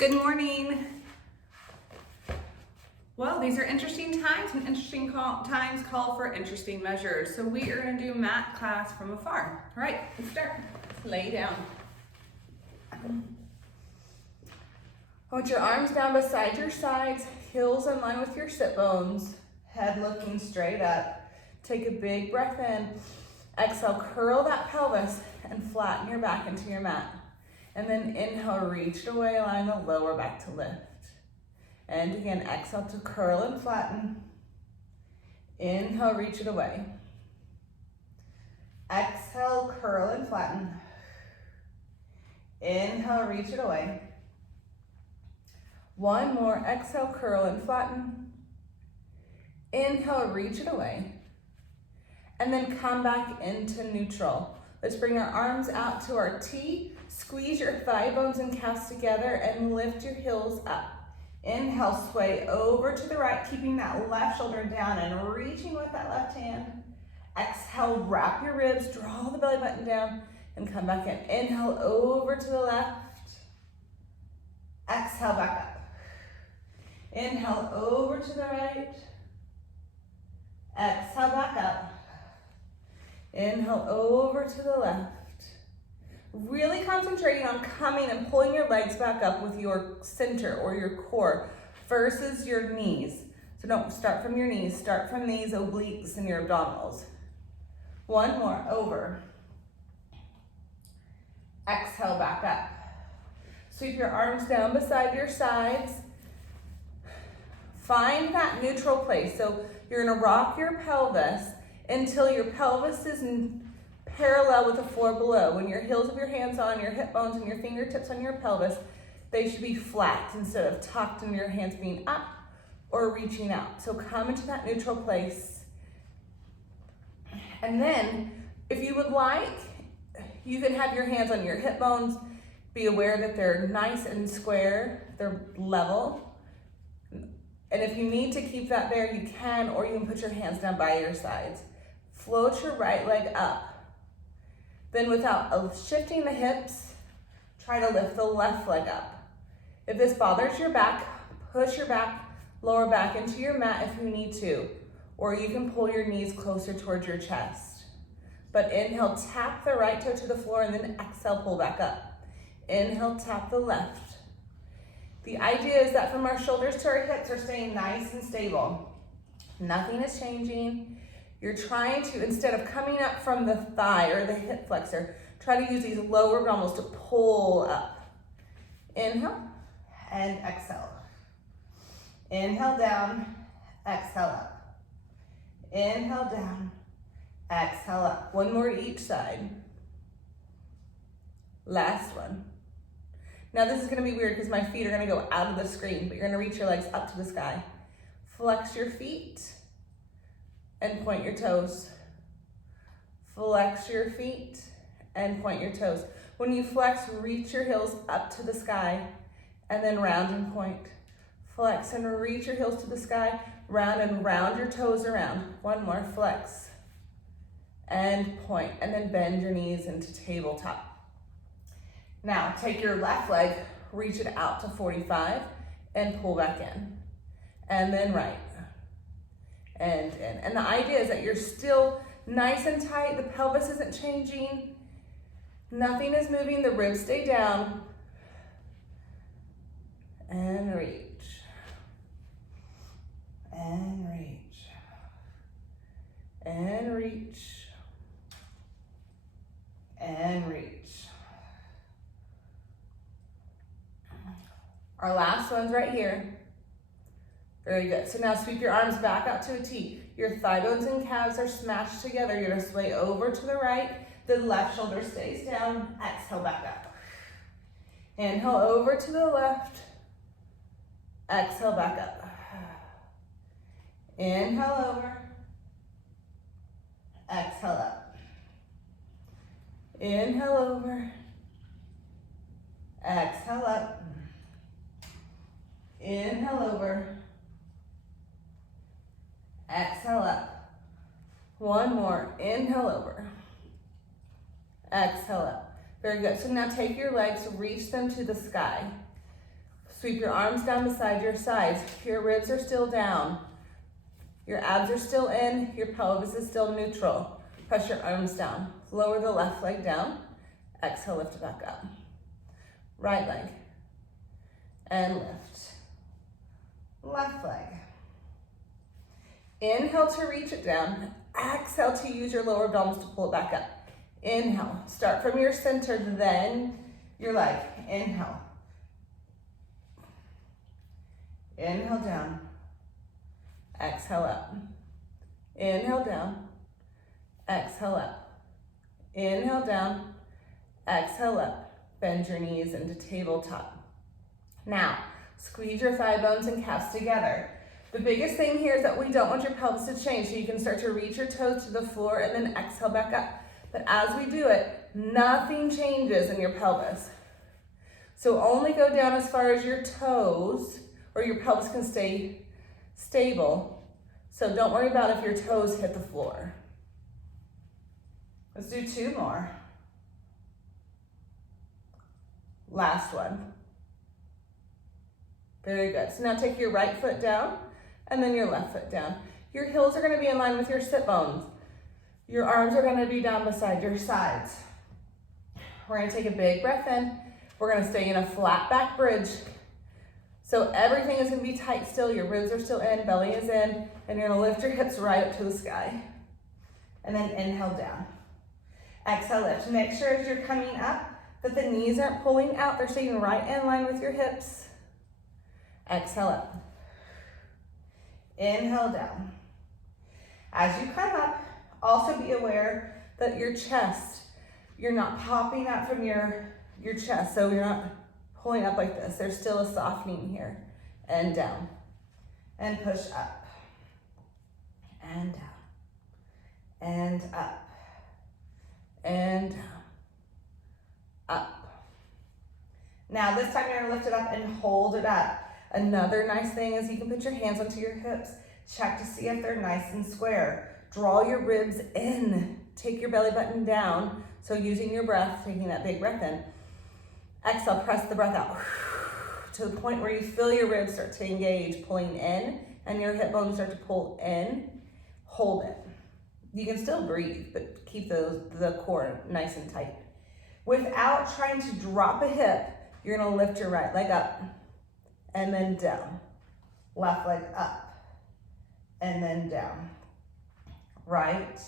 Good morning. Well, these are interesting times, and interesting times call for interesting measures. So we are going to do mat class from afar. All right, let's start. Lay down. I want your arms down beside your sides, heels in line with your sit bones, head looking straight up. Take a big breath in. Exhale, curl that pelvis and flatten your back into your mat. And then inhale, reach it away, allowing the lower back to lift. And again, exhale to curl and flatten. Inhale, reach it away. Exhale, curl and flatten. Inhale, reach it away. One more, exhale, curl and flatten. Inhale, reach it away. And then come back into neutral. Let's bring our arms out to our T. Squeeze your thigh bones and calves together and lift your heels up. Inhale, sway over to the right, keeping that left shoulder down and reaching with that left hand. Exhale, wrap your ribs, draw the belly button down, and come back in. Inhale, over to the left. Exhale, back up. Inhale, over to the right. Exhale, back up. Inhale, over to the left. Really concentrating on coming and pulling your legs back up with your center or your core versus your knees. So don't start from your knees, start from these obliques and your abdominals. One more, over. Exhale, back up. Sweep your arms down beside your sides. Find that neutral place. So you're gonna rock your pelvis until your pelvis is parallel with the floor below. When your heels of your hands on your hip bones and your fingertips on your pelvis, they should be flat instead of tucked and your hands being up or reaching out. So come into that neutral place. And then, if you would like, you can have your hands on your hip bones. Be aware that they're nice and square, they're level. And if you need to keep that there, you can, or you can put your hands down by your sides. Float your right leg up. Then without shifting the hips, try to lift the left leg up. If this bothers your back, push your back, lower back into your mat if you need to, or you can pull your knees closer towards your chest. But inhale, tap the right toe to the floor, and then exhale, pull back up. Inhale, tap the left. The idea is that from our shoulders to our hips are staying nice and stable. Nothing is changing. You're trying to, instead of coming up from the thigh or the hip flexor, try to use these lower abdominals to pull up. Inhale and exhale. Inhale down, exhale up. Inhale down, exhale up. One more to each side. Last one. Now this is gonna be weird because my feet are gonna go out of the screen, but you're gonna reach your legs up to the sky. Flex your feet and point your toes. Flex your feet and point your toes. When you flex, reach your heels up to the sky and then round and point. Flex and reach your heels to the sky, round and round your toes around. One more, flex and point, and then bend your knees into tabletop. Now take your left leg, reach it out to 45 and pull back in. And then right. And in. And the idea is that you're still nice and tight. The pelvis isn't changing. Nothing is moving. The ribs stay down. And reach. And reach. And reach. And reach. Our last one's right here. Very good. So now sweep your arms back out to a T. Your thigh bones and calves are smashed together. You're gonna sway over to the right. The left shoulder stays down. Exhale, back up. Inhale over to the left. Exhale, back up. Inhale over. Exhale up. Inhale over. Exhale up. Inhale over. Exhale up. One more. Inhale over. Exhale up. Very good. So now take your legs, reach them to the sky. Sweep your arms down beside your sides. Your ribs are still down. Your abs are still in. Your pelvis is still neutral. Press your arms down. Lower the left leg down. Exhale, lift it back up. Right leg. And lift. Left leg. Inhale to reach it down. Exhale to use your lower abdominals to pull it back up. Inhale. Start from your center, then your leg. Inhale. Inhale down. Exhale up. Inhale down. Exhale up. Inhale down. Exhale up. Bend your knees into tabletop. Now, squeeze your thigh bones and calves together. The biggest thing here is that we don't want your pelvis to change, so you can start to reach your toes to the floor and then exhale back up. But as we do it, nothing changes in your pelvis. So only go down as far as your toes, or your pelvis can stay stable. So don't worry about if your toes hit the floor. Let's do 2 more. Last one. Very good. So now take your right foot down and then your left foot down. Your heels are going to be in line with your sit bones. Your arms are going to be down beside your sides. We're going to take a big breath in. We're going to stay in a flat back bridge. So everything is going to be tight still. Your ribs are still in, belly is in, and you're going to lift your hips right up to the sky. And then inhale down. Exhale, lift. Make sure as you're coming up that the knees aren't pulling out. They're staying right in line with your hips. Exhale up. Inhale down. As you come up, also be aware that your chest, you're not popping up from your chest, so you're not pulling up like this. There's still a softening here. And down. And push up. And down. And up. And down. Up. Now this time you're going to lift it up and hold it up. Another nice thing is you can put your hands onto your hips. Check to see if they're nice and square. Draw your ribs in. Take your belly button down. So using your breath, taking that big breath in. Exhale, press the breath out to the point where you feel your ribs start to engage, pulling in, and your hip bones start to pull in. Hold it. You can still breathe, but keep the core nice and tight. Without trying to drop a hip, you're gonna lift your right leg up and then down. Left leg up and then down. Right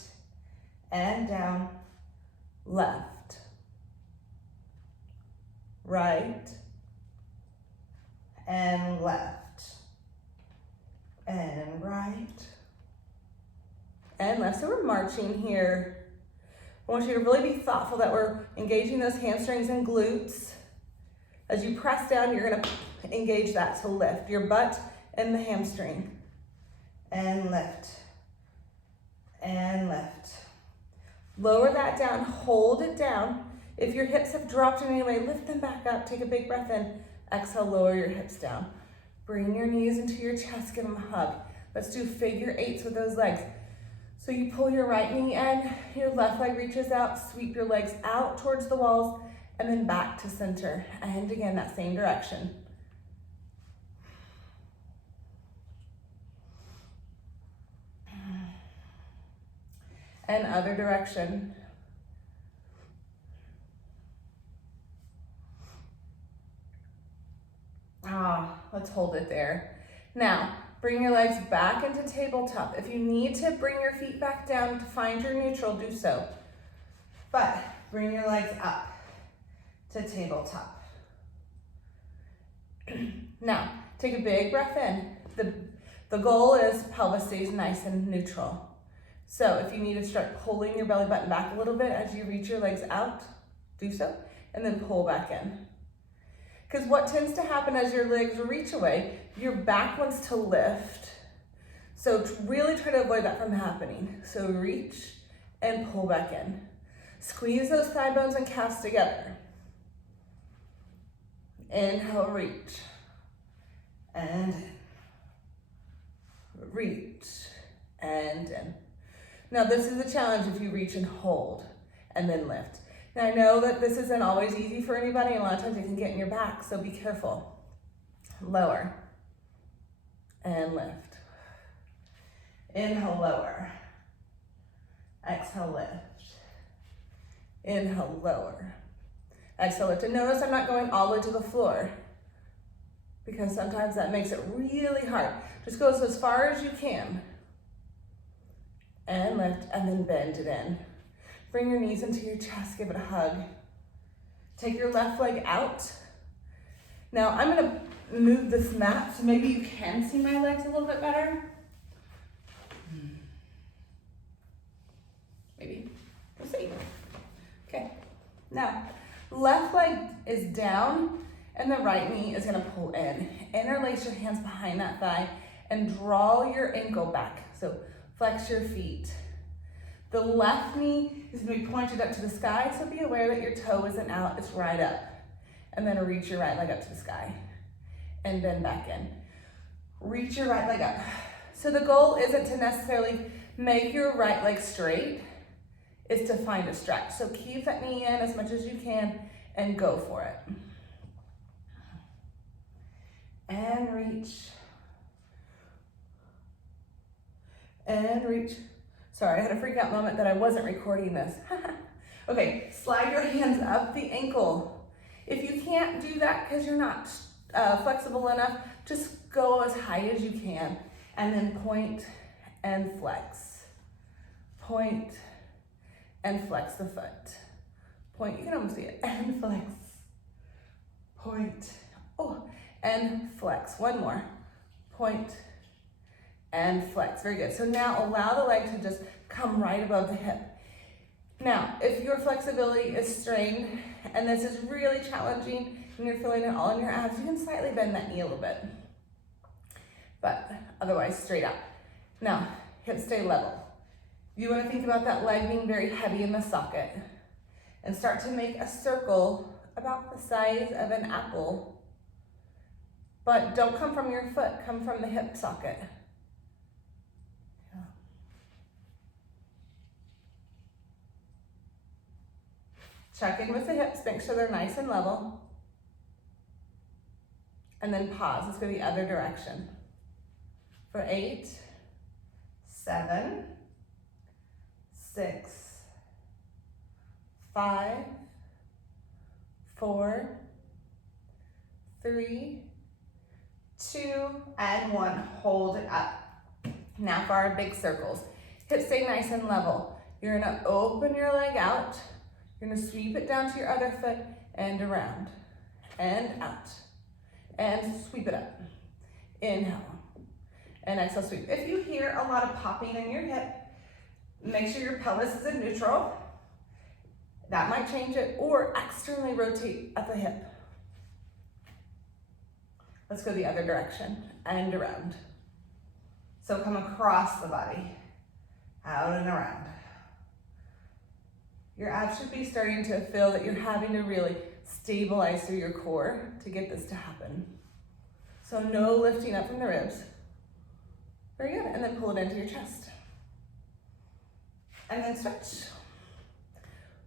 and down. Left. Right and left. And right and left. So we're marching here. I want you to really be thoughtful that we're engaging those hamstrings and glutes. As you press down, you're going to engage that to lift your butt and the hamstring. And lift. And lift. Lower that down. Hold it down. If your hips have dropped in any way, lift them back up. Take a big breath in. Exhale, lower your hips down. Bring your knees into your chest. Give them a hug. Let's do figure 8s with those legs. So you pull your right knee in, your left leg reaches out, sweep your legs out towards the walls, and then back to center. And again, that same direction. And other direction. Let's hold it there. Now, bring your legs back into tabletop. If you need to bring your feet back down to find your neutral, do so. But bring your legs up to tabletop. Now, take a big breath in. The goal is pelvis stays nice and neutral. So if you need to start pulling your belly button back a little bit as you reach your legs out, do so, and then pull back in. Because what tends to happen as your legs reach away, your back wants to lift. So really try to avoid that from happening. So reach and pull back in. Squeeze those thigh bones and calves together. Inhale, reach. And in. Reach and in. Now this is a challenge if you reach and hold and then lift. Now I know that this isn't always easy for anybody, and a lot of times it can get in your back, so be careful. Lower. And lift. Inhale, lower. Exhale, lift. Inhale, lower. Exhale, lift. And notice I'm not going all the way to the floor because sometimes that makes it really hard. Just go as far as you can. And lift, and then bend it in. Bring your knees into your chest, give it a hug. Take your left leg out. Now I'm gonna move this mat so maybe you can see my legs a little bit better. Maybe, we'll see. Okay, now left leg is down and the right knee is gonna pull in. Interlace your hands behind that thigh and draw your ankle back. So flex your feet. The left knee is gonna be pointed up to the sky, so be aware that your toe isn't out, it's right up. And then reach your right leg up to the sky and bend back in. Reach your right leg up. So the goal isn't to necessarily make your right leg straight, it's to find a stretch. So keep that knee in as much as you can and go for it. And reach. And reach. Sorry, I had a freak out moment that I wasn't recording this. Okay, slide your hands up the ankle. If you can't do that because you're not flexible enough, just go as high as you can and then point and flex. Point and flex the foot. Point, you can almost see it, and flex. Point, oh, and flex. One more. Point and flex, very good. So now allow the leg to just come right above the hip. Now, if your flexibility is strained and this is really challenging and you're feeling it all in your abs, you can slightly bend that knee a little bit. But otherwise, straight up. Now, hips stay level. You want to think about that leg being very heavy in the socket and start to make a circle about the size of an apple. But don't come from your foot, come from the hip socket. Check in with the hips, make sure they're nice and level. And then pause, let's go the other direction. For 8, 7, 6, 5, 4, 3, 2, and 1. Hold it up. Now for our big circles. Hips stay nice and level. You're gonna open your leg out. You're gonna sweep it down to your other foot and around and out and sweep it up. Inhale and exhale, sweep. If you hear a lot of popping in your hip, make sure your pelvis is in neutral. That might change it, or externally rotate at the hip. Let's go the other direction and around. So come across the body, out and around. Your abs should be starting to feel that you're having to really stabilize through your core to get this to happen. So no lifting up from the ribs. Very good, and then pull it into your chest. And then stretch.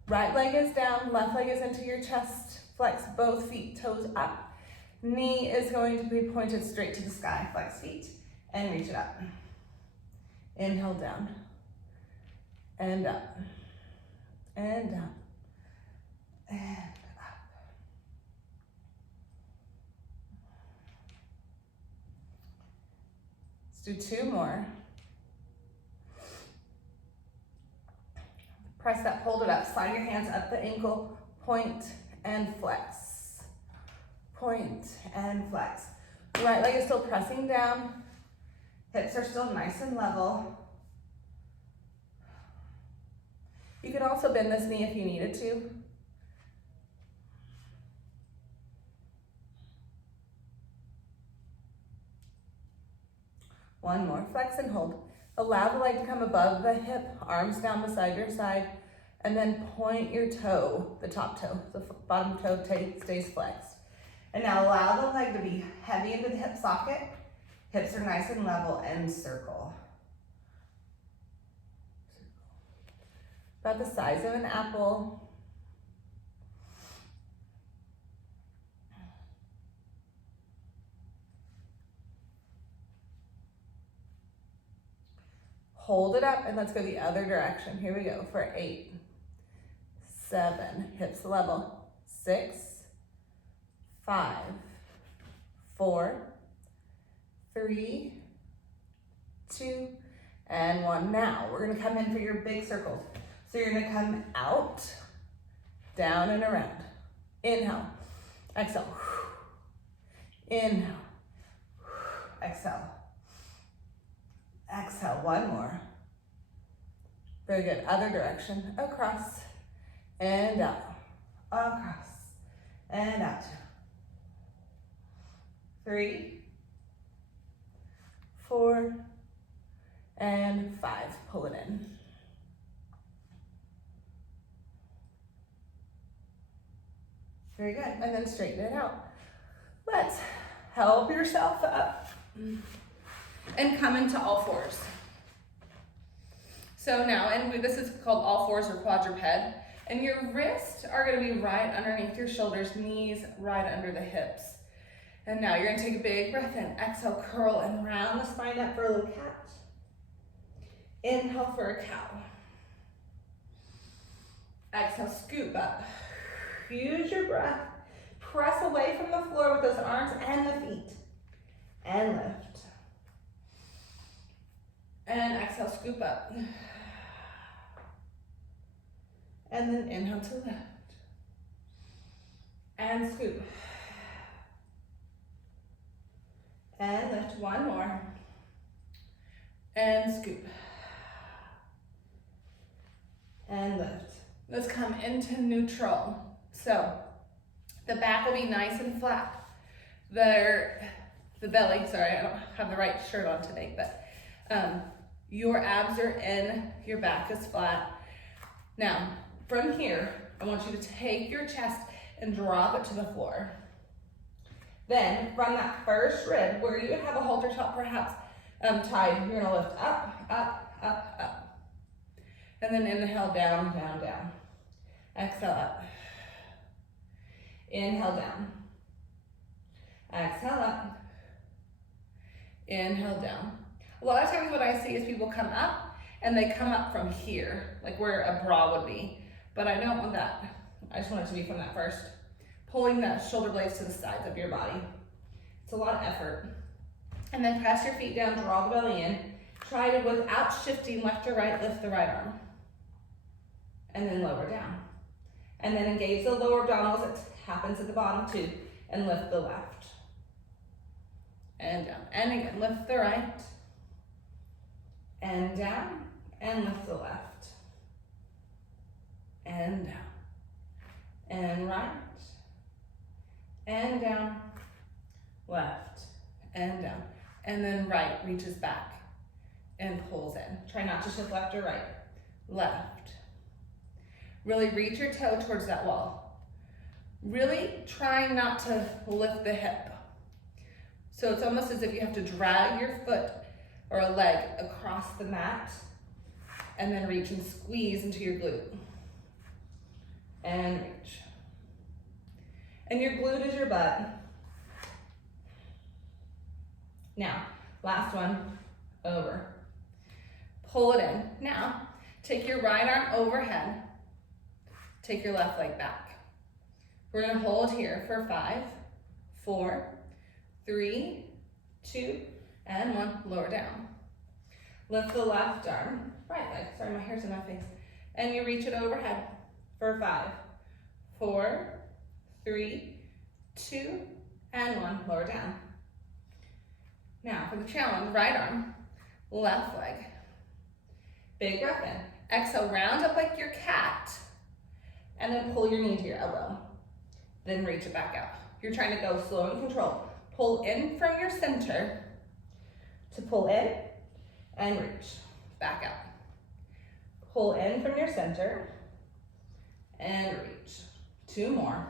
Right leg is down, left leg is into your chest. Flex both feet, toes up. Knee is going to be pointed straight to the sky. Flex feet and reach it up. Inhale down and up. And down, and up. Let's do 2 more. Press that, hold it up, slide your hands up the ankle, point and flex. Point and flex. Right leg is still pressing down. Hips are still nice and level. You could also bend this knee if you needed to. One more, flex and hold. Allow the leg to come above the hip, arms down beside your side, and then point your toe, the top toe, the bottom toe stays flexed. And now allow the leg to be heavy into the hip socket. Hips are nice and level, and circle. About the size of an apple. Hold it up and let's go the other direction. Here we go for 8, 7, hips level, 6, 5, 4, 3, 2, and 1. Now we're gonna come in for your big circles. So you're gonna come out, down and around. Inhale, exhale, inhale, exhale. Exhale, one more. Very good. Other direction, across and out, across and out. 3, 4, and 5. Pull it in. Very good. And then straighten it out. Let's help yourself up and come into all fours. So now, and this is called all fours or quadruped, and your wrists are gonna be right underneath your shoulders, knees right under the hips. And now you're gonna take a big breath in, exhale, curl and round the spine up for a little cat. Inhale for a cow. Exhale, scoop up. Use your breath. Press away from the floor with those arms and the feet. And lift. And exhale, scoop up. And then inhale to lift. And scoop. And lift, one more. And scoop. And lift. Let's come into neutral. So the back will be nice and flat. The belly, sorry, I don't have the right shirt on today, but your abs are in, your back is flat. Now, from here, I want you to take your chest and drop it to the floor. Then, from that first rib, where you have a halter top perhaps tied, you're gonna lift up, up, up, up. And then inhale, down, down, down. Exhale, up. Inhale, down. Exhale, up. Inhale, down. A lot of times what I see is people come up and they come up from here, like where a bra would be. But I don't want that. I just want it to be from that first. Pulling the shoulder blades to the sides of your body. It's a lot of effort. And then press your feet down, draw the belly in. Try to, without shifting left or right, lift the right arm. And then lower down. And then engage the lower abdominals, it happens at the bottom too, and lift the left. And down. And again, lift the right. And down, and lift the left. And down. And right. And down. Left. And down. And then right reaches back and pulls in. Try not to shift left or right. Left. Really reach your toe towards that wall. Really try not to lift the hip. So it's almost as if you have to drag your foot or a leg across the mat and then reach and squeeze into your glute. And reach. And your glute is your butt. Now, last one, over. Pull it in. Now, take your right arm overhead. Take your left leg back. We're gonna hold here for 5, 4, 3, 2, and 1. Lower down. Lift the left arm, right leg. Sorry, my hair's in my face. And you reach it overhead for 5, 4, 3, 2, and 1. Lower down. Now for the challenge, right arm, left leg. Big breath in. Exhale, round up like your cat. And then pull your knee to your elbow. Then reach it back out. You're trying to go slow and controlled. Pull in from your center to pull in and reach. Back out. Pull in from your center and reach. 2 more.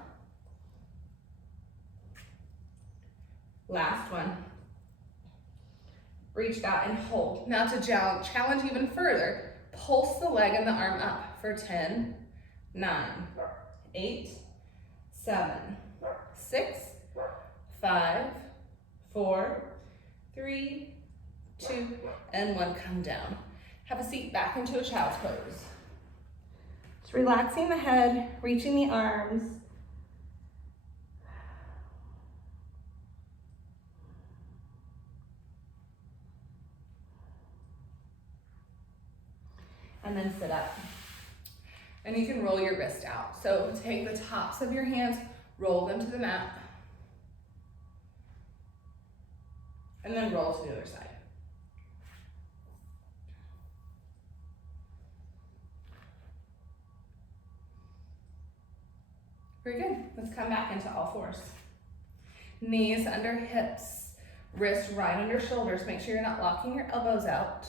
Last one. Reach out and hold. Now to challenge even further, pulse the leg and the arm up for 10, 9, 8, 7, 6, 5, 4, 3, 2, and 1. Come down. Have a seat back into a child's pose. Just relaxing the head, reaching the arms. And then sit up. And you can roll your wrist out. So take the tops of your hands, roll them to the mat, and then roll to the other side. Very good. Let's come back into all fours. Knees under hips, wrists right under shoulders. Make sure you're not locking your elbows out.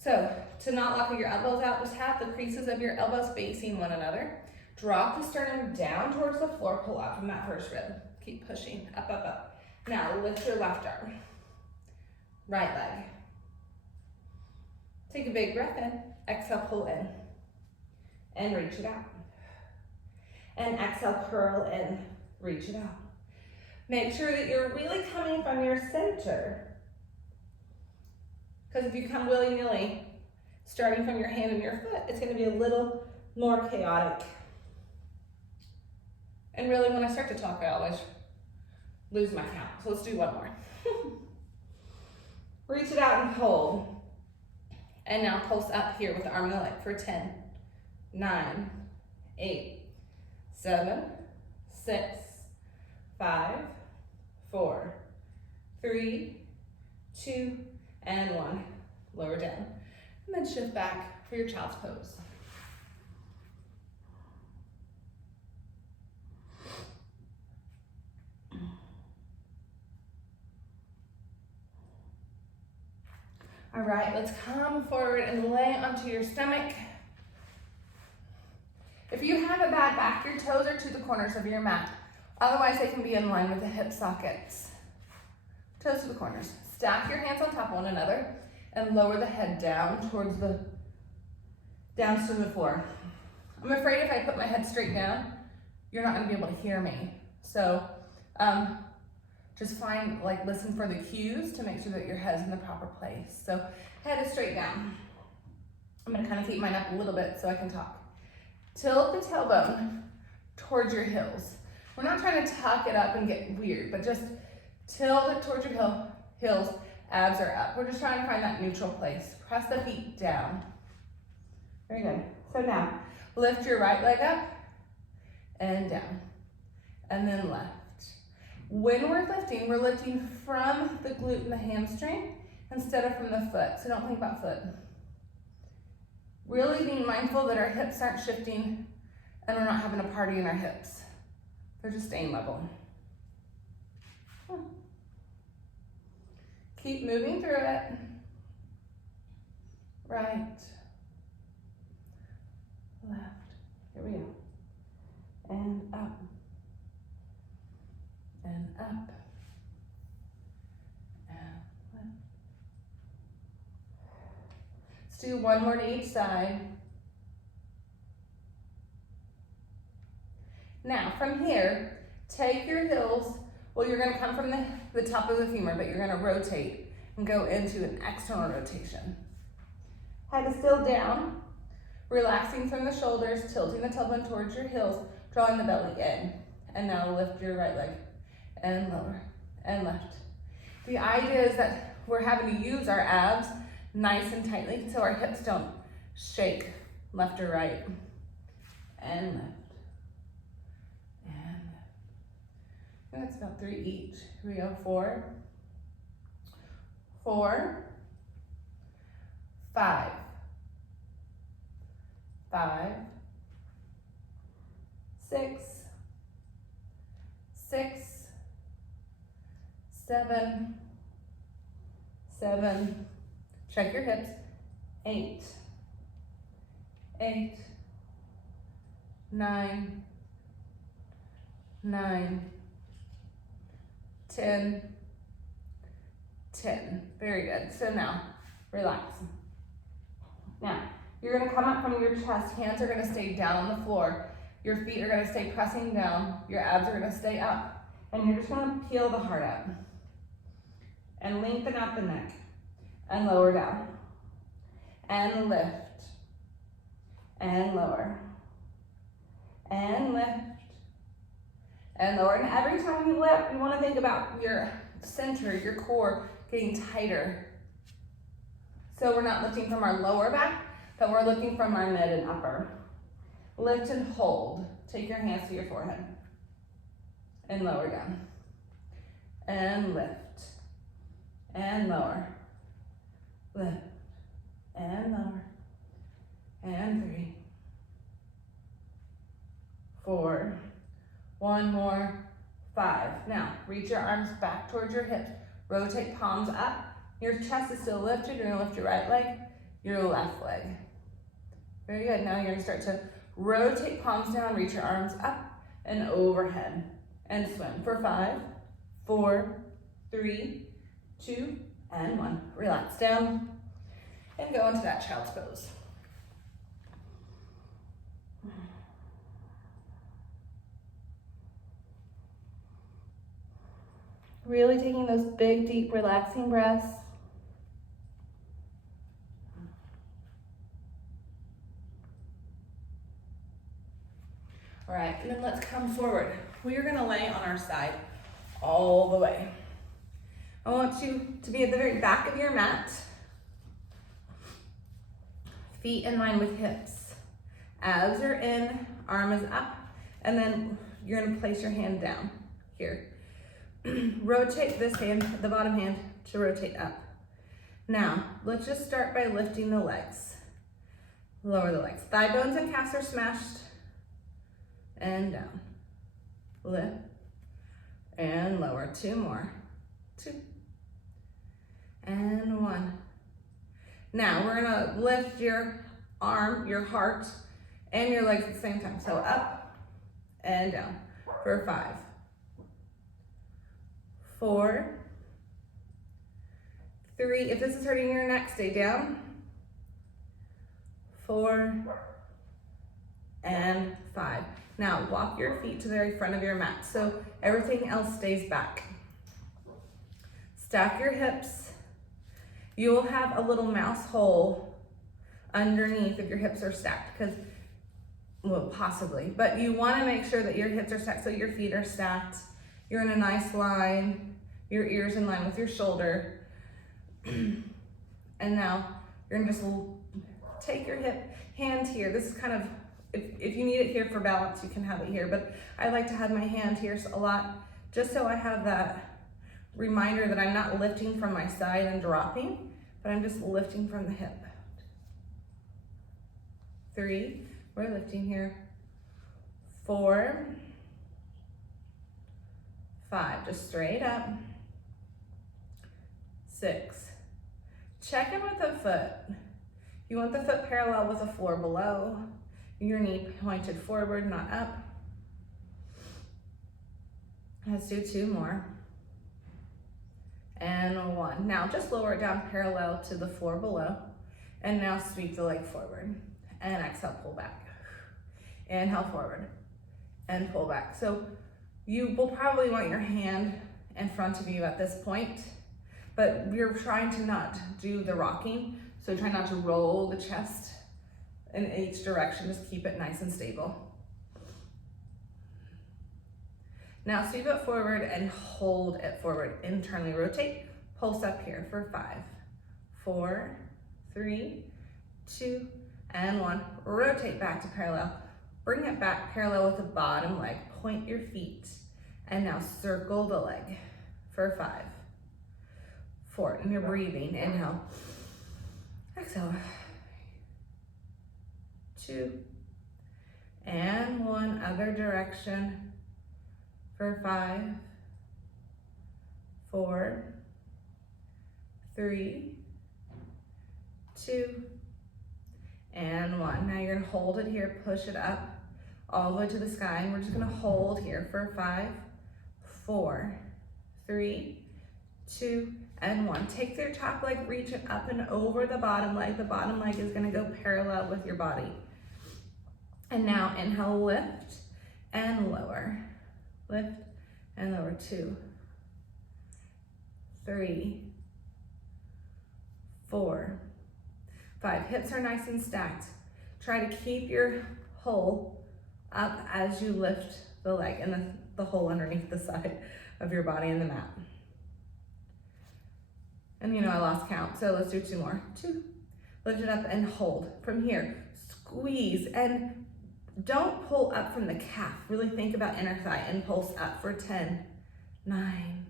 So to not lock your elbows out, just have the creases of your elbows facing one another. Drop the sternum down towards the floor, pull out from that first rib. Keep pushing, up, up, up. Now lift your left arm, right leg. Take a big breath in, exhale, pull in, and reach it out. And exhale, curl in, reach it out. Make sure that you're really coming from your center. Because if you come willy-nilly, starting from your hand and your foot, it's going to be a little more chaotic. And really, when I start to talk, I always lose my count. So let's do one more. Reach it out and hold. And now pulse up here with the arm and the leg for 10, 9, 8, 7, 6, 5, 4, 3, 2, and 1. Lower down. And then shift back for your child's pose. All right, let's come forward and lay onto your stomach. If you have a bad back, your toes are to the corners of your mat. Otherwise, they can be in line with the hip sockets. Toes to the corners. Stack your hands on top of one another and lower the head down towards the, down to the floor. I'm afraid if I put my head straight down, you're not gonna be able to hear me. So just find, listen for the cues to make sure that your head's in the proper place. So head is straight down. I'm gonna kind of keep mine up a little bit so I can talk. Tilt the tailbone towards your heels. We're not trying to tuck it up and get weird, but just tilt it towards your heels, abs are up. We're just trying to find that neutral place. Press the feet down. Very good. So now, lift your right leg up and down, and then left. When we're lifting from the glute and the hamstring instead of from the foot. So don't think about foot. Really being mindful that our hips aren't shifting and we're not having a party in our hips. They're just staying level. Keep moving through it. Right, left. Here we go. And up. And up. And left. Let's do one more to each side. Now, from here, take your heels. Well, you're going to come from the top of the femur, but you're going to rotate and go into an external rotation. Head is still down, relaxing from the shoulders, tilting the tailbone towards your heels, drawing the belly in. And now lift your right leg and lower and left. The idea is that we're having to use our abs nice and tightly so our hips don't shake left or right. And left. That's about 3 each. Here we go. 4, 4, 5, 5, 6, 6, 7, 7. Check your hips. 8, 8, 9, 9. 10, 10. Very good. So now, relax. Now, you're going to come up from your chest. Hands are going to stay down on the floor. Your feet are going to stay pressing down. Your abs are going to stay up. And you're just going to peel the heart out. And lengthen out the neck. And lower down. and lift, and lower, and lift, and lower. And every time you lift, you want to think about your center, your core getting tighter. So we're not lifting from our lower back, but we're lifting from our mid and upper. Lift and hold. Take your hands to your forehead. And lower down. And lift. And lower. Lift. And lower. And 3. 4. 1 more. 5. Now, reach your arms back towards your hips. Rotate palms up. Your chest is still lifted. You're gonna lift your right leg, your left leg. Very good. Now you're gonna start to rotate palms down, reach your arms up and overhead, and swim for 5, 4, 3, 2, and 1. Relax down and go into that child's pose. Really taking those big, deep, relaxing breaths. All right, and then let's come forward. We are gonna lay on our side all the way. I want you to be at the very back of your mat. Feet in line with hips. Abs are in, arm is up, and then you're gonna place your hand down here. Rotate this hand, the bottom hand, to rotate up. Now, let's just start by lifting the legs. Lower the legs. Thigh bones and calves are smashed. And down. Lift. And lower. 2 more. 2. And 1. Now, we're gonna lift your arm, your heart, and your legs at the same time. So up and down for 5. 4, 3, if this is hurting your neck, stay down. 4, and 5. Now, walk your feet to the very front of your mat, so everything else stays back. Stack your hips. You will have a little mouse hole underneath if your hips are stacked, because, well, possibly, but you wanna make sure that your hips are stacked, so your feet are stacked. You're in a nice line, your ears in line with your shoulder. And now you're gonna just take your hand here. This is kind of, if you need it here for balance, you can have it here, but I like to have my hand here a lot, just so I have that reminder that I'm not lifting from my side and dropping, but I'm just lifting from the hip. 3, we're lifting here. 4, 5, just straight up. 6, check in with the foot. You want the foot parallel with the floor below. Your knee pointed forward, not up. Let's do 2 more. And 1. Now just lower it down parallel to the floor below. And now sweep the leg forward. And exhale, pull back. Inhale forward and pull back. So you will probably want your hand in front of you at this point, but you're trying to not do the rocking. So try not to roll the chest in each direction, just keep it nice and stable. Now sweep it forward and hold it forward. Internally rotate, pulse up here for 5, 4, 3, 2, and 1. Rotate back to parallel. Bring it back parallel with the bottom leg. Point your feet. And now circle the leg for 5, 4, and you're breathing. Inhale, exhale. 2, and 1, other direction for 5, 4, 3, 2, and 1. Now you're gonna hold it here, push it up all the way to the sky, and we're just gonna hold here for 5, 4, 3, 2, and 1. Take your top leg, reach it up and over the bottom leg. The bottom leg is gonna go parallel with your body. And now inhale, lift and lower. Lift and lower. 2, 3, 4, 5. Hips are nice and stacked. Try to keep your hole up as you lift the leg and the hole underneath the side of your body in the mat. And you know, I lost count, so let's do 2 more. 2. Lift it up and hold. From here, squeeze and don't pull up from the calf. Really think about inner thigh and pulse up for 10, 9,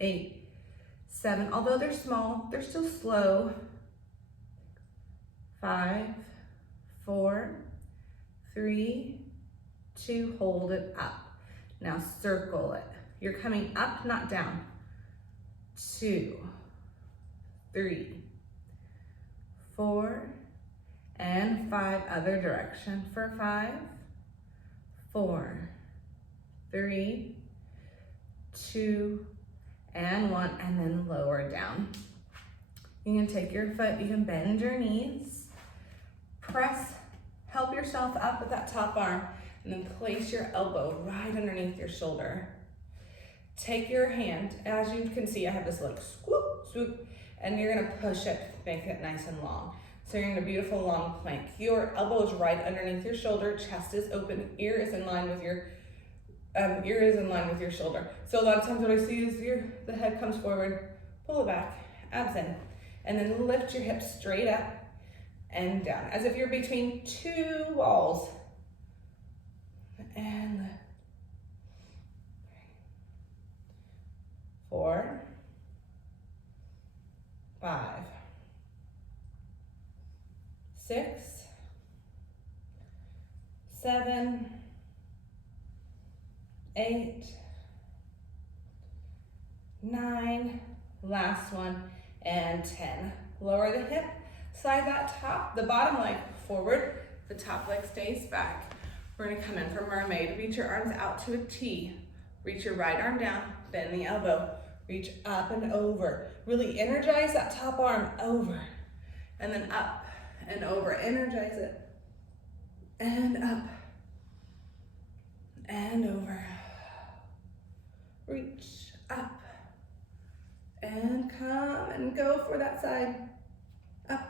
8, 7. Although they're small, they're still slow. 5, 4, 3, 2, hold it up. Now circle it. You're coming up, not down. 2, 3, 4, and 5, other direction for 5, 4, 3, 2, and 1, and then lower down. You can take your foot, you can bend your knees, press, help yourself up with that top arm, and then place your elbow right underneath your shoulder. Take your hand, as you can see, I have this like swoop, swoop, and you're gonna push it, make it nice and long. So you're in a beautiful long plank. Your elbow is right underneath your shoulder, chest is open, ear is in line with your shoulder. So a lot of times what I see is the head comes forward, pull it back, abs in, and then lift your hips straight up and down, as if you're between 2 walls. And lift. 4, 5, 6, 7, 8, 9, last one, and 10. Lower the hip, slide that the bottom leg forward, the top leg stays back. We're gonna come in for mermaid. Reach your arms out to a T. Reach your right arm down, bend the elbow, reach up and over. Really energize that top arm over, and then up and over. Energize it, and up, and over. Reach up, and come and go for that side. Up,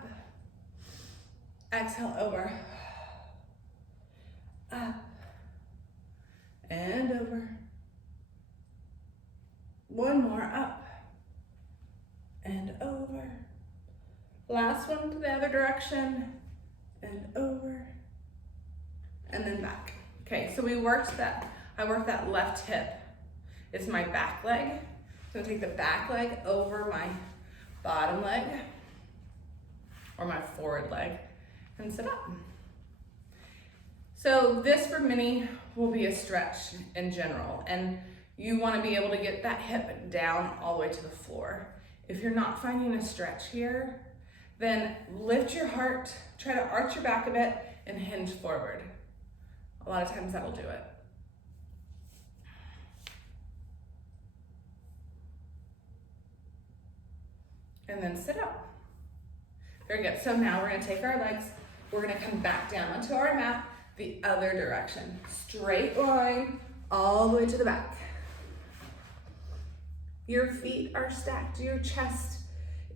exhale over, up, and over. One more, up, and over. Last one to the other direction, and over, and then back. Okay, so I worked that left hip. It's my back leg. So I'm gonna take the back leg over my bottom leg, or my forward leg, and sit up. So this for many will be a stretch in general, and you want to be able to get that hip down all the way to the floor. If you're not finding a stretch here, then lift your heart, try to arch your back a bit, and hinge forward. A lot of times that'll do it. And then sit up. Very good. So now we're going to take our legs, we're going to come back down onto our mat, the other direction. Straight line all the way to the back. Your feet are stacked, your chest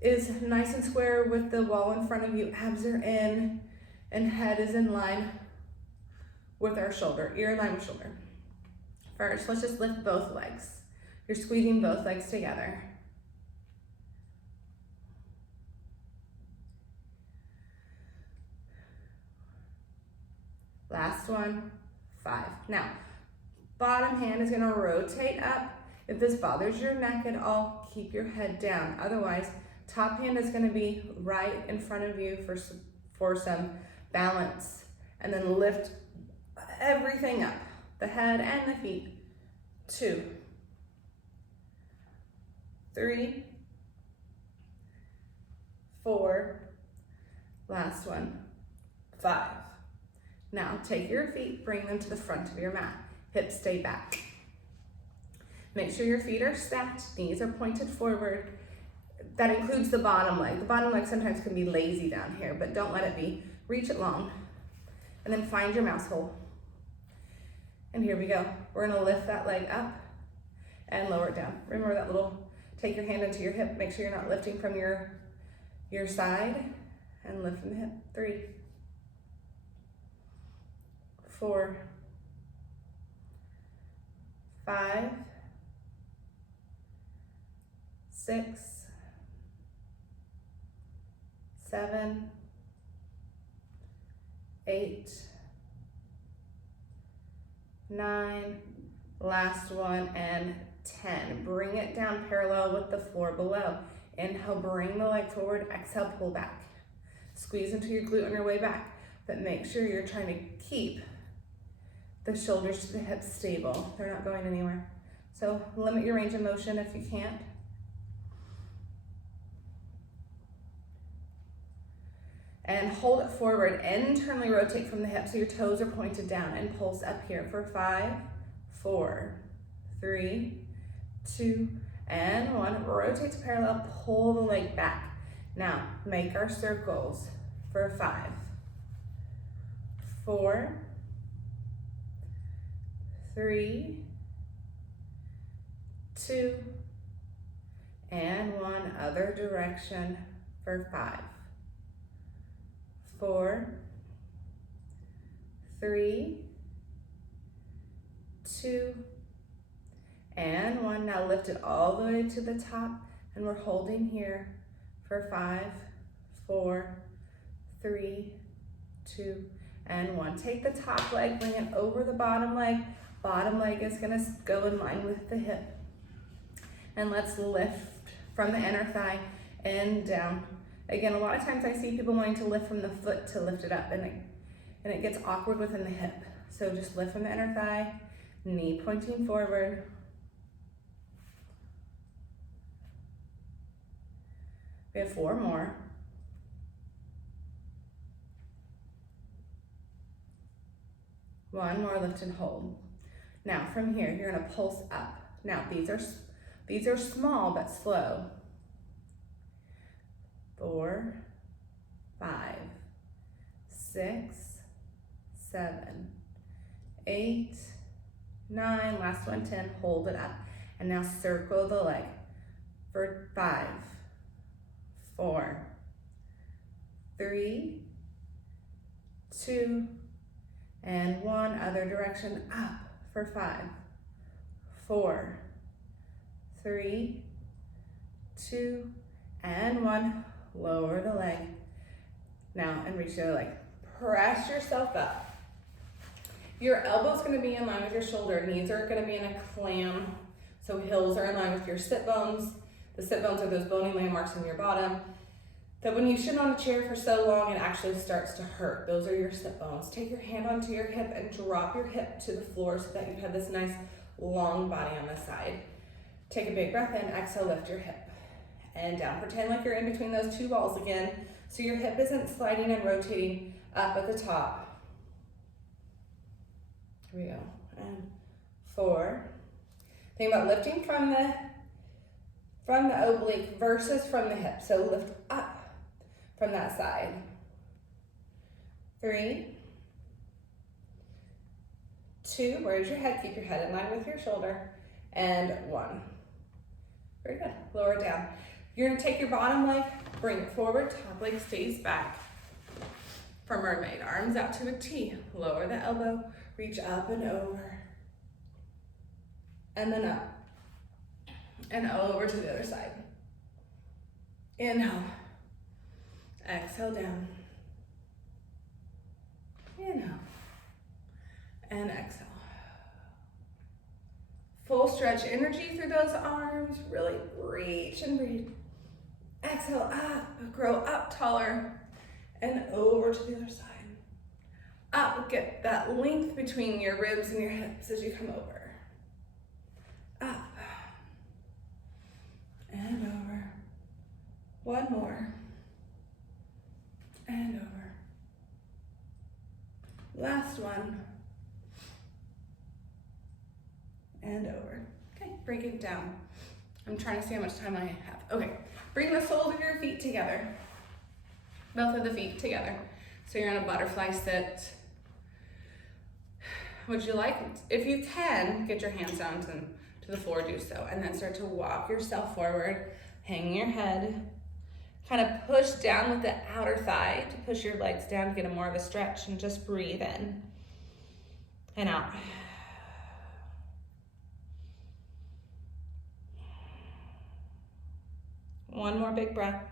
is nice and square with the wall in front of you, abs are in, and head is in line with our shoulder, ear in line with shoulder. First, let's just lift both legs. You're squeezing both legs together. Last one, 5. Now, bottom hand is gonna rotate up. If this bothers your neck at all, keep your head down. Otherwise, top hand is gonna be right in front of you for some balance. And then lift everything up, the head and the feet. 2, 3, 4, last one, 5. Now take your feet, bring them to the front of your mat. Hips stay back. Make sure your feet are stacked, knees are pointed forward. That includes the bottom leg. The bottom leg sometimes can be lazy down here, but don't let it be. Reach it long. And then find your mouse hole. And here we go. We're gonna lift that leg up and lower it down. Remember that little, take your hand into your hip. Make sure you're not lifting from your side. and lift from the hip. 3, 4, 5, 6, 7, 8, 9, last one, and 10. Bring it down parallel with the floor below. Inhale, bring the leg forward. Exhale, pull back. Squeeze into your glute on your way back, but make sure you're trying to keep the shoulders to the hips stable. They're not going anywhere. So limit your range of motion if you can't. And hold it forward. Internally rotate from the hips so your toes are pointed down, and pulse up here for 5, 4, 3, 2, and 1. Rotate to parallel, pull the leg back. Now, make our circles for 5, 4, 3, 2, and 1. Other direction for 5, 4, 3, 2, and 1. Now lift it all the way to the top, and we're holding here for 5, 4, 3, 2, and 1. Take the top leg, bring it over the bottom leg. Bottom leg is gonna go in line with the hip. And let's lift from the inner thigh and down. Again, a lot of times I see people wanting to lift from the foot to lift it up, and it gets awkward within the hip. So just lift from the inner thigh, knee pointing forward. We have 4 more. One more, lift and hold. Now from here, you're gonna pulse up. Now these are small but slow. 4, 5, 6, 7, 8, 9, last one, 10, hold it up. And now circle the leg for 5, 4, 3, 2, and 1. Other direction, up for 5, 4, 3, 2, and 1. Lower the leg. Now, and reach the other leg. Press yourself up. Your elbow's gonna be in line with your shoulder. Knees are gonna be in a clam. So heels are in line with your sit bones. The sit bones are those bony landmarks in your bottom that when you sit on a chair for so long, it actually starts to hurt. Those are your sit bones. Take your hand onto your hip and drop your hip to the floor so that you have this nice long body on the side. Take a big breath in, exhale, lift your hip. And down. Pretend like you're in between those 2 balls again, so your hip isn't sliding and rotating up at the top. Here we go. And 4. Think about lifting from the oblique versus from the hip. So lift up from that side. 3, 2. Where's your head? Keep your head in line with your shoulder. And 1. Very good. Lower it down. You're gonna take your bottom leg, bring it forward, top leg stays back. For mermaid, arms out to a T. Lower the elbow, reach up and over. And then up. And over to the other side. Inhale. Exhale down. Inhale. And exhale. Full stretch energy through those arms. Really reach and breathe. Exhale up, grow up taller, and over to the other side. Up, get that length between your ribs and your hips as you come over. Up, and over. One more, and over. Last one, and over. Okay, break it down. I'm trying to see how much time I have. Okay, bring the soles of your feet together. Both of the feet together. So you're in a butterfly sit. Would you like, if you can, get your hands down to the floor, do so. And then start to walk yourself forward, hang your head. Kind of push down with the outer thigh to push your legs down to get a more of a stretch, and just breathe in and out. One more big breath.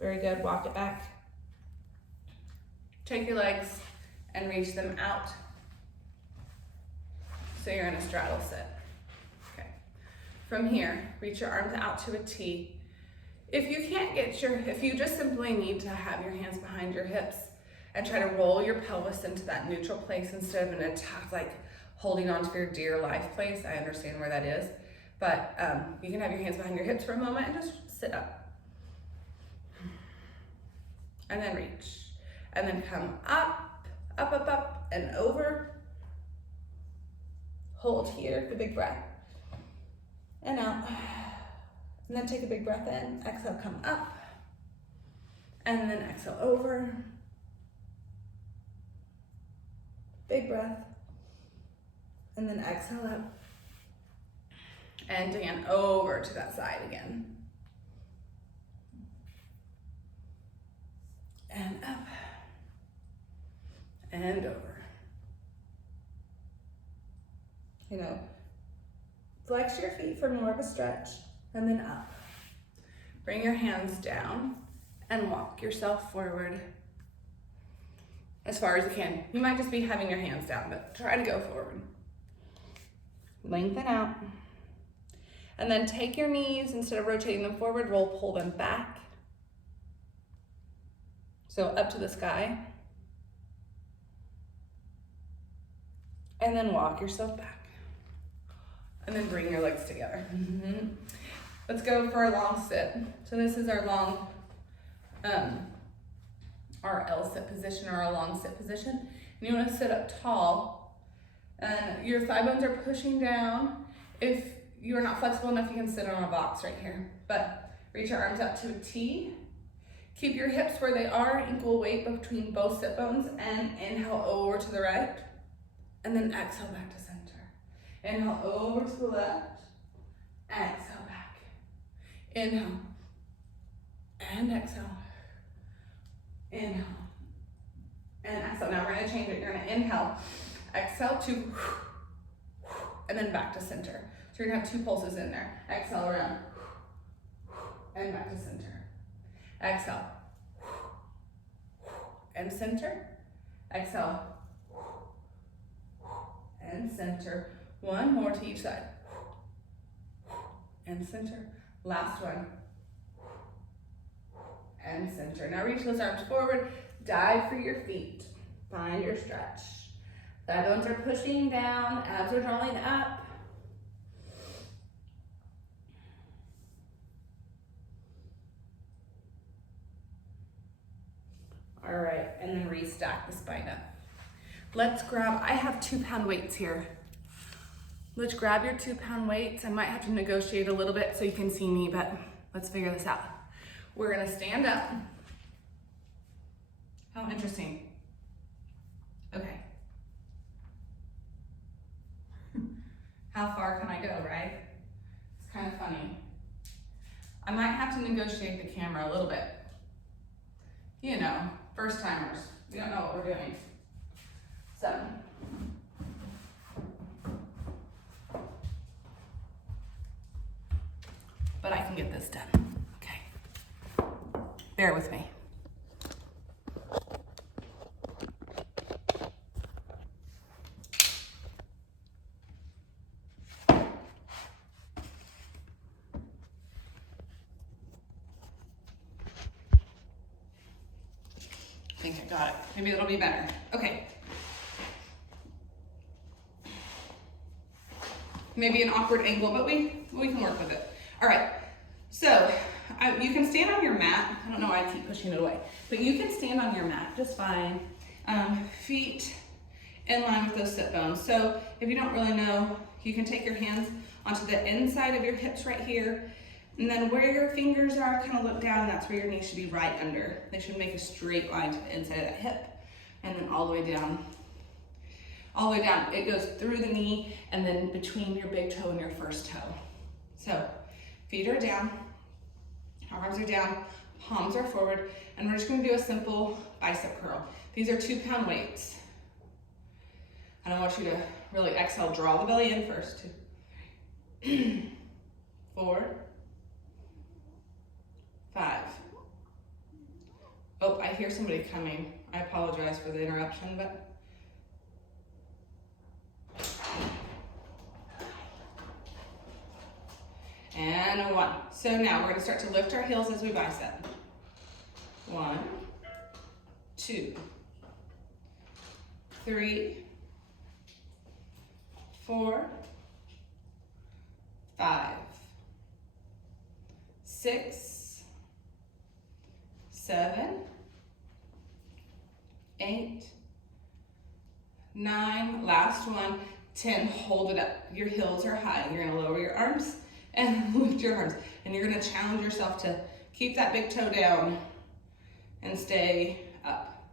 Very good, walk it back. Take your legs and reach them out. So you're in a straddle sit. Okay. From here, reach your arms out to a T. If you just simply need to have your hands behind your hips and try to roll your pelvis into that neutral place instead of an attack, like holding on to your dear life place, I understand where that is. But you can have your hands behind your hips for a moment and just sit up. And then reach. And then come up, up, up, up, and over. Hold here, the big breath. And out. And then take a big breath in. Exhale, come up. And then exhale over. Big breath. And then exhale up. And again, over to that side again. And up. And over. You know, flex your feet for more of a stretch, and then up. Bring your hands down and walk yourself forward as far as you can. You might just be having your hands down, but try to go forward. Lengthen out. And then take your knees, instead of rotating them forward, pull them back. So up to the sky. And then walk yourself back. And then bring your legs together. Mm-hmm. Let's go for a long sit. So this is our long, our L sit position, or our long sit position. And you want to sit up tall. And your thigh bones are pushing down. If you're not flexible enough, you can sit on a box right here. But reach your arms out to a T. Keep your hips where they are, equal weight between both sit bones, and inhale over to the right. And then exhale back to center. Inhale over to the left. Exhale back. Inhale. And exhale. Inhale. And exhale. Now we're going to change it. You're going to inhale. Exhale to, and then back to center. So you're going to have 2 pulses in there. Exhale around. And back to center. Exhale. And center. Exhale. And center. One more to each side. And center. Last one. And center. Now reach those arms forward. Dive for your feet. Find your stretch. Thigh bones are pushing down. Abs are drawing up. All right, and then restack the spine up. Let's grab, I have 2-pound weights here. Let's grab your 2-pound weights. I might have to negotiate a little bit so you can see me, but let's figure this out. We're gonna stand up. How interesting. Okay. How far can I go, right? It's kind of funny. I might have to negotiate the camera a little bit. You know, first timers, we don't know what we're doing. So, but I can get this done. Okay, bear with me. I think I got it. Maybe it'll be better. Okay. Maybe an awkward angle, but we can work with it. All right. So you can stand on your mat. I don't know why I keep pushing it away, but you can stand on your mat just fine. Feet in line with those sit bones. So if you don't really know, you can take your hands onto the inside of your hips right here. And then where your fingers are, kind of look down, and that's where your knees should be right under. They should make a straight line to the inside of that hip. And then all the way down. All the way down. It goes through the knee and then between your big toe and your first toe. So Feet are down, arms are down, palms are forward, and we're just gonna do a simple bicep curl. These are 2-pound weights. And I want you to really exhale, draw the belly in first. 2, 4, 5. Oh, I hear somebody coming. I apologize for the interruption, but. And a 1. So now we're gonna start to lift our heels as we bicep. 1, 2, 3, 4, 5, 6, 7, 8, 9, last one, 10, hold it up. Your heels are high. You're gonna lower your arms and lift your arms. And you're gonna challenge yourself to keep that big toe down and stay up.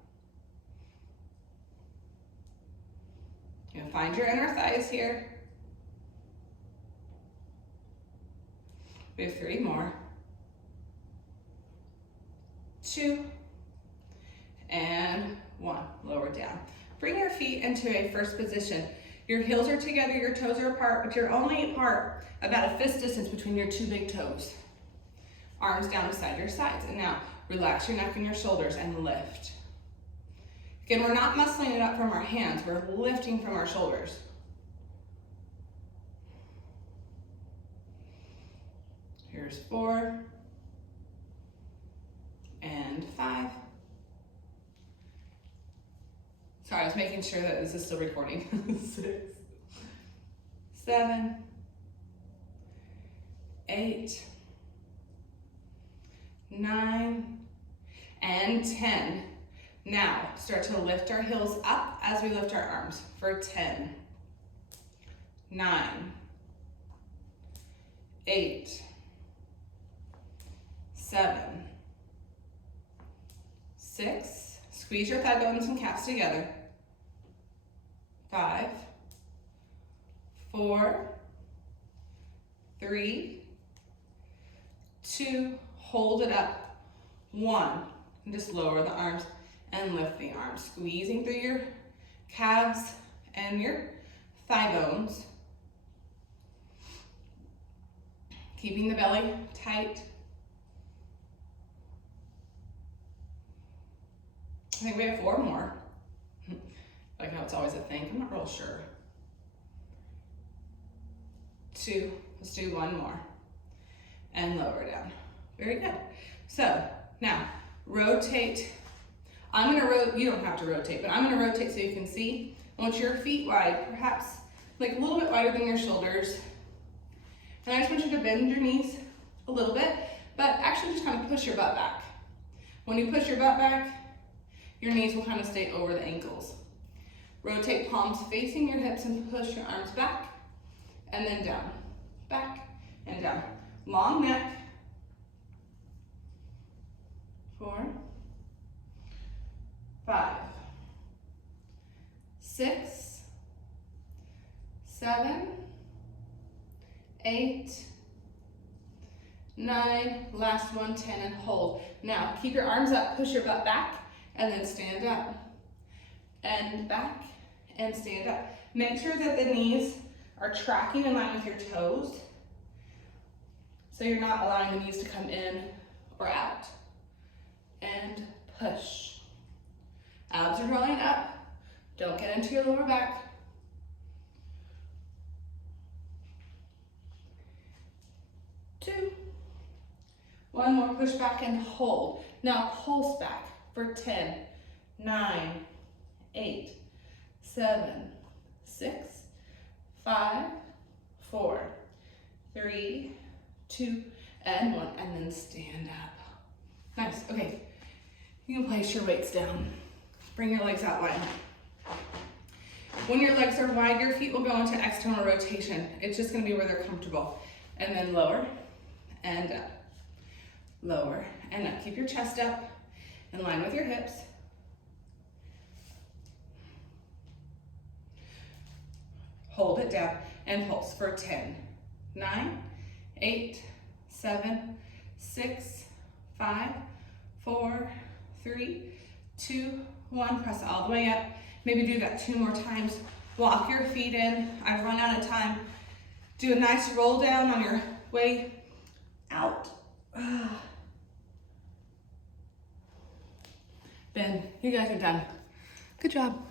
You're gonna find your inner thighs here. We have 3 more. 2, and 1. Lower down. Bring your feet into a first position. Your heels are together, your toes are apart, but you're only apart about a fist distance between your 2 big toes. Arms down beside your sides. And now, relax your neck and your shoulders and lift. Again, we're not muscling it up from our hands, we're lifting from our shoulders. Here's 4, and 5. Sorry, I was making sure that this is still recording. 6, 7, 8, 9, and 10. Now, start to lift our heels up as we lift our arms for 10, 9, 8, 7, 6, squeeze your thigh bones and calves together, 5, 4, 3, 2, hold it up, 1, and just lower the arms and lift the arms, squeezing through your calves and your thigh bones, keeping the belly tight. I think we have 4 more. Like how it's always a thing, I'm not real sure. 2, let's do 1 more. And lower down. Very good. So now rotate. You don't have to rotate, but I'm gonna rotate so you can see. I want your feet wide, perhaps like a little bit wider than your shoulders. And I just want you to bend your knees a little bit, but actually just kind of push your butt back. When you push your butt back, your knees will kind of stay over the ankles. Rotate palms facing your hips and push your arms back and then down, back and down. Long neck. 4, 5, 6, 7, 8, 9, last one, 10, and hold. Now, keep your arms up, push your butt back, and then stand up. And back, and stand up. Make sure that the knees are tracking in line with your toes, so you're not allowing the knees to come in or out. And push. Abs are rolling up. Don't get into your lower back. 2. 1 more, push back and hold. Now pulse back for 10, 9, 8, 7, 6, 5, 4, 3, 2, and 1, and then stand up. Nice, okay. You can place your weights down. Bring your legs out wide. When your legs are wide, your feet will go into external rotation. It's just gonna be where they're comfortable. And then lower and up. Lower and up. Keep your chest up in line with your hips. Hold it down and pulse for 10, 9, 8, 7, 6, 5, 4, 3, 2, 1. Press all the way up. Maybe do that 2 more times. Walk your feet in. I've run out of time. Do a nice roll down on your way out. Ben, you guys are done. Good job.